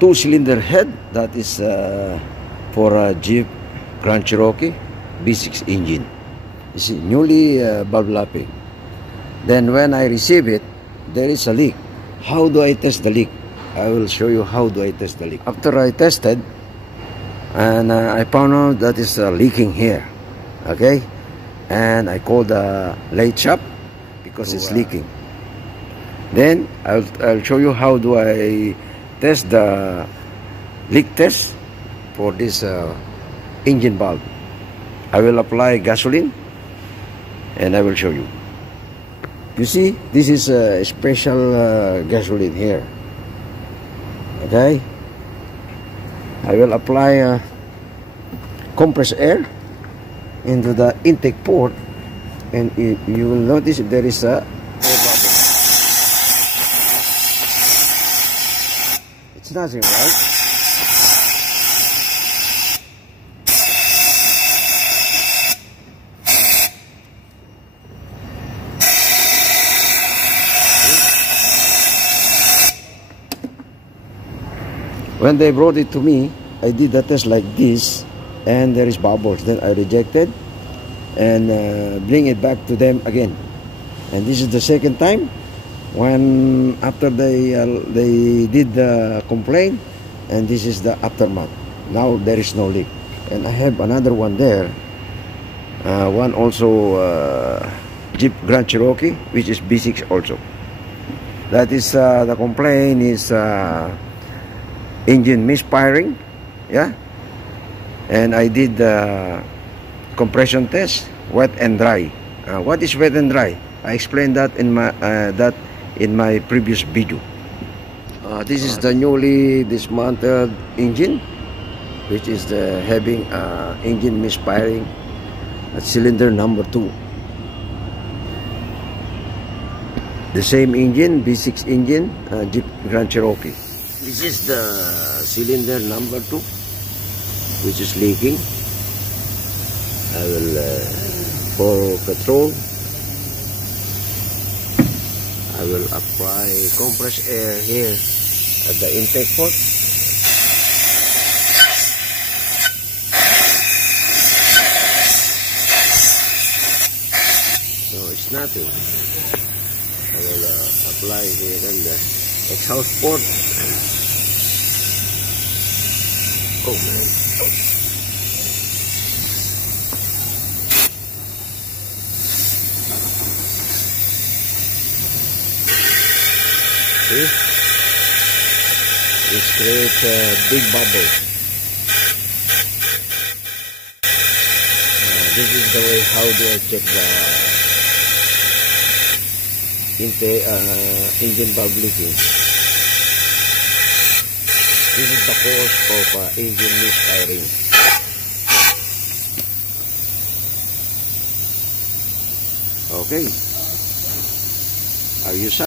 two-cylinder head. That is for a Jeep Grand Cherokee V6 engine. You see, newly valve lapping. Then when I receive it, there is a leak. How do I test the leak? I will show you how do I test the leak. After I tested, and I found out that is leaking here. Okay, and I called the lathe shop because it's leaking. Then I'll show you how do I test the leak test for this engine valve. I will apply gasoline and I will show you. You see, this is a special gasoline here. Okay, I will apply compressed air into the intake port, and you will notice there is a air bubble. It's nothing, right? When they brought it to me, I did the test like this, and there is bubbles. Then I rejected and bring it back to them again. And this is the second time when after they did the complaint, and this is the aftermath. Now there is no leak. And I have another one there, one also Jeep Grand Cherokee, which is V6 also. That is the complaint is engine misfiring, yeah. And I did the compression test, wet and dry. What is wet and dry? I explained that in my previous video. This is the newly dismantled engine, which is the having engine misfiring at cylinder number 2. The same engine, V6 engine, Jeep Grand Cherokee. This is the cylinder number 2, which is leaking. I will pour petrol. I will apply compressed air here at the intake port. So it's nothing. I will apply here in the exhaust port. Oh man. See? It creates a big bubble. This is the way how do I check the engine valve leaking. This is the cause of engine misfiring. Okay. Are you satisfied?